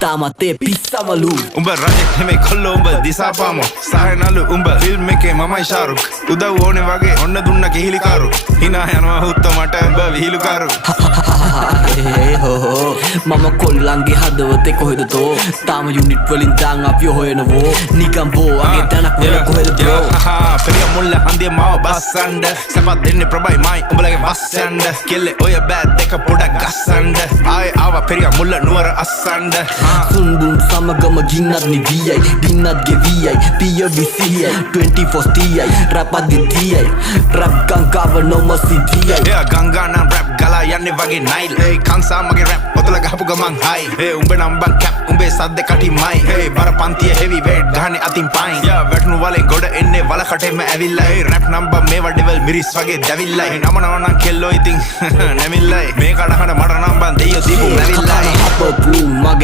තාමත් ඒ පිස්සමලු උඹ රජෙක් නෙමේ කොල්ලෝ උඹ දිසාපාම සහනලු උඹ ෆිල්ම් එකේ මමයි ශාරුක් උදව් ඕනේ වගේ ඔන්න දුන්න කිහිලිකාරු hina යනවා හුත්ත මට උඹ විහිළුකාරු හෝ මම කොල්ලන්ගේ හදවතේ කොහෙද තෝ තාම යුනිට් වලින් දාන් අපි හොයනවෝ නිකම් බෝ අගේ තනක් වල කොහෙද බ්‍රෝ පෙරිය මුල්ල හන්දිය මාව බස්සන්ඩ සපත් දෙන්නේ ප්‍රබයි මයි උඹලගේ වස්සන්ඩ කෙල්ලේ ඔය බෑත් දෙක පොඩක් ගස්සන්ඩ ආයේ ආවා පෙරිය මුල්ල නුවර අස්සන්ඩ සුන්බුන් සමගම ගින්නත් නිවියයි දින්නත් ගෙවියයි පිය විසියයි 24 තියයි රැප් අදිතියයි රැප් ගංගාව නොම සිටියයි එයා ගංගා නම් රැප් ගලා යන්නේ වගේ නයිල් ඒ කංසා මගේ රැප් ඔතල ගහපු ගමන් හයි ඒ උඹ නම් බං කැප් උඹේ සද්ද කටිමයි ඒ බර පන්තිය හෙවි වේට් ගහන්නේ අතින් පයින් යා වැටුණු වලේ ගොඩ එන්නේ වල කටෙම ඇවිල්ලා ඒ රැප් නම්බර් මේවා ඩෙවල් මිරිස් වගේ දැවිල්ලා ඒ නම නම් කෙල්ලෝ ඉතින් නැමිල්ලයි මේ කඩහන මට නම් බං දෙයියෝ දීපු නැවිල්ලා මගේ